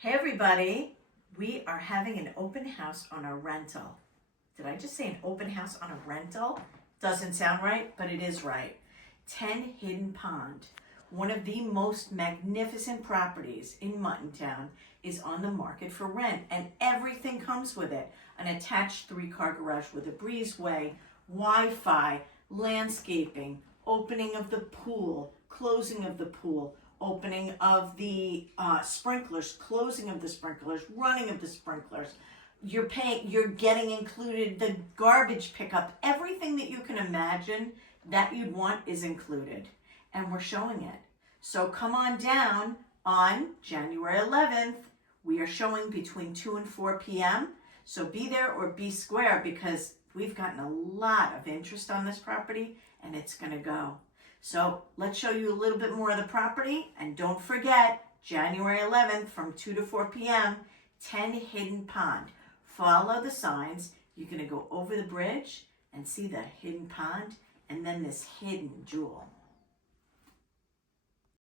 Hey everybody, we are having an open house on a rental. Did I just say an open house on a rental? Doesn't sound right, but it is right. 10 Hidden Pond, one of the most magnificent properties in Muttontown, is on the market for rent, and everything comes with it. An attached 3-car garage with a breezeway, Wi-Fi, landscaping, opening of the pool, closing of the pool, opening of the sprinklers, closing of the sprinklers, running of the sprinklers. You're getting included the garbage pickup. Everything that you can imagine that you'd want is included, and we're showing it. So come on down on January 11th. We are showing between 2 and 4 p.m. So be there or be square, because we've gotten a lot of interest on this property and it's gonna go. So let's show you a little bit more of the property, and don't forget, January 11th from 2 to 4 p.m., 10 Hidden Pond. Follow the signs. You're gonna go over the bridge and see the hidden pond and then this hidden jewel.